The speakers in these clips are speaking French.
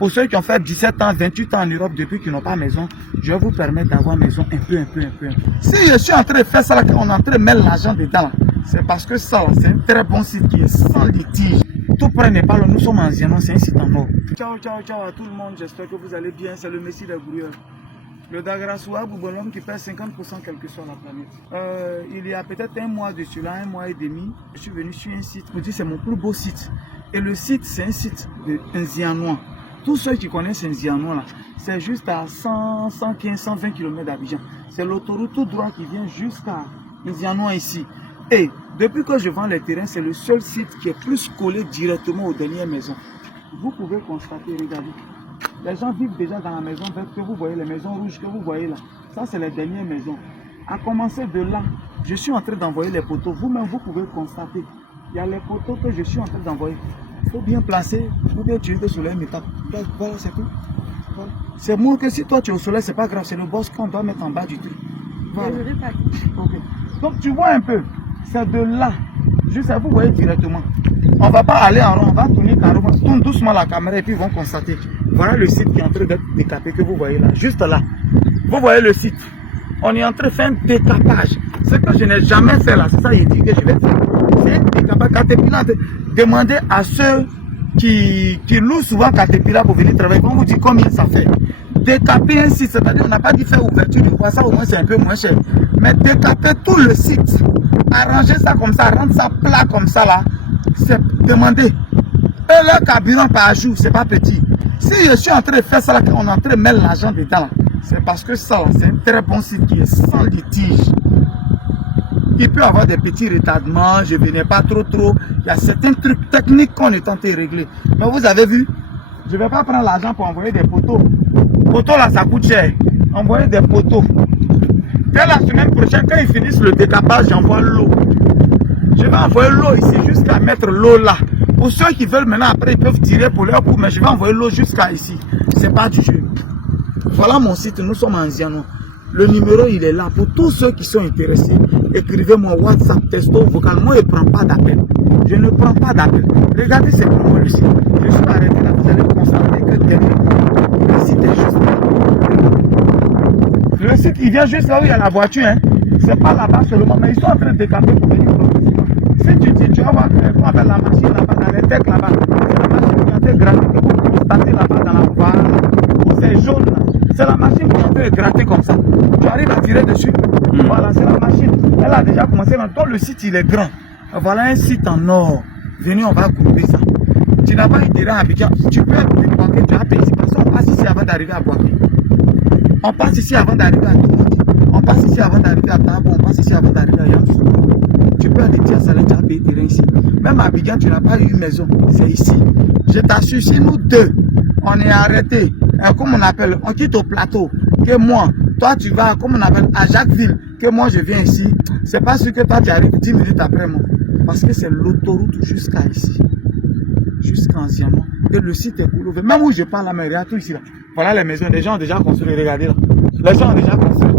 Pour ceux qui ont fait 17 ans, 28 ans en Europe depuis qu'ils n'ont pas maison, je vais vous permettre d'avoir maison un peu. Si je suis en train de faire ça, là, on est en train de mettre l'argent dedans, c'est parce que ça, c'est un très bon site qui est sans litige. Tout près n'est pas là, nous sommes en Zianon, c'est un site en or. Ciao à tout le monde, j'espère que vous allez bien, c'est le Messie des Gourieurs. Le Dagrassoua Boubolom qui pèse 50% quelle que soit la planète. Il y a peut-être un mois de cela, un mois et demi, je suis venu sur un site, je me dis c'est mon plus beau site. Et le site, c'est un site d'un Zianois. Tous ceux qui connaissent un Zianois là, c'est juste à 100, 115, 120 km d'Abidjan. C'est l'autoroute tout droit qui vient jusqu'à Zianois ici. Et depuis que je vends les terrains, c'est le seul site qui est plus collé directement aux dernières maisons. Vous pouvez constater, regardez. Les gens vivent déjà dans la maison verte que vous voyez, les maisons rouges que vous voyez là. Ça, c'est les dernières maisons. À commencer de là, je suis en train d'envoyer les poteaux. Vous-même, vous pouvez constater. Il y a les poteaux que je suis en train d'envoyer. Il faut bien placer, il faut bien utiliser le soleil, mais voilà, c'est tout. Voilà. C'est moins que si toi tu es au soleil, c'est pas grave, c'est le boss qu'on doit mettre en bas du truc. Voilà. Okay. Donc tu vois un peu, c'est de là, juste vous voyez directement. On ne va pas aller en rond, on va tourner carrément, tourne doucement la caméra et puis ils vont constater. Voilà le site qui est en train d'être décapé que vous voyez là, juste là. Vous voyez le site. On est en train de faire un décapage. Ce que je n'ai jamais fait là, c'est ça il dit que je vais faire. C'est un décapage. Caterpillar, demandez à ceux qui louent souvent Caterpillar pour venir travailler. On vous dit combien ça fait. Décaper un site, c'est-à-dire on n'a pas dit faire ouverture du bois, ça au moins c'est un peu moins cher. Mais décaper tout le site, arranger ça comme ça, rendre ça plat comme ça là, c'est demander. Et le carburant par jour, c'est pas petit. Si je suis en train de faire ça là, on est en train de mettre l'argent dedans, c'est parce que ça là, c'est un très bon site qui est sans litige. Il peut y avoir des petits retardements, je ne venais pas trop. Il y a certains trucs techniques qu'on est tenté de régler. Mais vous avez vu, je ne vais pas prendre l'argent pour envoyer des poteaux. Poteaux là, ça coûte cher. Envoyer des poteaux. Dès la semaine prochaine, quand ils finissent le décapage, j'envoie l'eau. Je vais envoyer l'eau ici jusqu'à mettre l'eau là. Pour ceux qui veulent maintenant, après, ils peuvent tirer pour leur coup, mais je vais envoyer l'eau jusqu'à ici. C'est pas du jeu. Voilà mon site, nous sommes en Zianon. Le numéro, il est là. Pour tous ceux qui sont intéressés, écrivez-moi WhatsApp, texto, vocal. Moi, je ne prends pas d'appel. Je ne prends pas d'appel. Regardez simplement le site. Je suis arrêté là. Vous allez constater que derrière, le site est juste là. Le site, il vient juste là où il y a la voiture. Hein. C'est pas là-bas seulement, mais ils sont en train de décaper pour venir. Si tu dis, tu vas voir la machine là-bas, dans les techs là-bas. C'est la machine qui est en train de gratter que vous constatez là-bas dans la voie. C'est jaune là. C'est la machine qui est en train de gratter comme ça. Tu arrives à tirer dessus. Voilà, c'est la machine. Elle a déjà commencé. Donc le site, il est grand. Voilà un site en or. Venez, on va grouper ça. Tu n'as pas eu de terrain à Abidjan. Tu peux être Boaké, tu as payé. Parce qu'on passe ici avant d'arriver à Boaké. On passe ici avant d'arriver à Tomati. On passe ici avant d'arriver à Tabo. On passe ici avant d'arriver à Yansou. Tu peux aller dire ça, tu as payé terrain ici. Même à Abidjan, tu n'as pas eu une maison. C'est ici. Je t'assure, si nous deux, on est arrêtés. Comme on appelle, on quitte au plateau, que moi, toi tu vas, comme on appelle, à Jacquesville, que moi je viens ici, c'est pas sûr que toi tu arrives 10 minutes après moi, parce que c'est l'autoroute jusqu'à ici, jusqu'à Zianon, et le site est cool. Même où je parle là, mais regarde tout ici là, voilà les maisons, les gens ont déjà construit, regardez là, les gens ont déjà construit,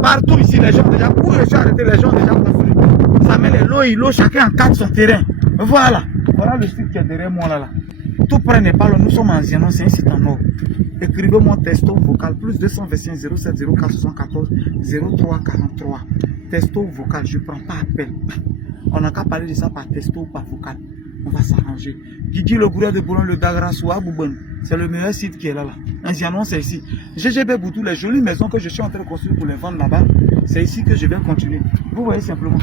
partout ici les gens ont déjà, où je suis arrêté, les gens ont déjà construit, ça met les lots, chacun encadre son terrain, voilà le site qui est derrière moi là. Tout près n'est pas là, nous sommes en Zianon, c'est un site en or. Écrivez-moi texto vocal plus 225 07 04 74 03 43. Texto vocal, je ne prends pas appel. On n'a qu'à parler de ça par texto ou par vocal. On va s'arranger. Guigui le gourou de Boulon, le Dagrassoua Boubon, c'est le meilleur site qui est là. Un Zianon, c'est ici. GGB Boudou, les jolies maisons que je suis en train de construire pour les vendre là-bas, c'est ici que je vais continuer. Vous voyez simplement.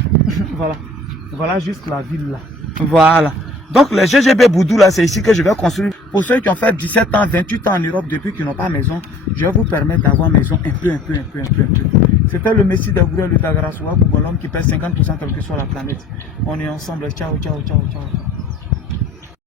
Voilà juste la ville là. Voilà. Donc les GGB Boudou là, c'est ici que je vais construire. Pour ceux qui ont fait 17 ans, 28 ans en Europe depuis qu'ils n'ont pas maison, je vais vous permettre d'avoir maison un peu. C'était le Messie des Gourieurs, le Dagrassoua Boubolom qui pèse 50% quelle que soit la planète. On est ensemble. Ciao.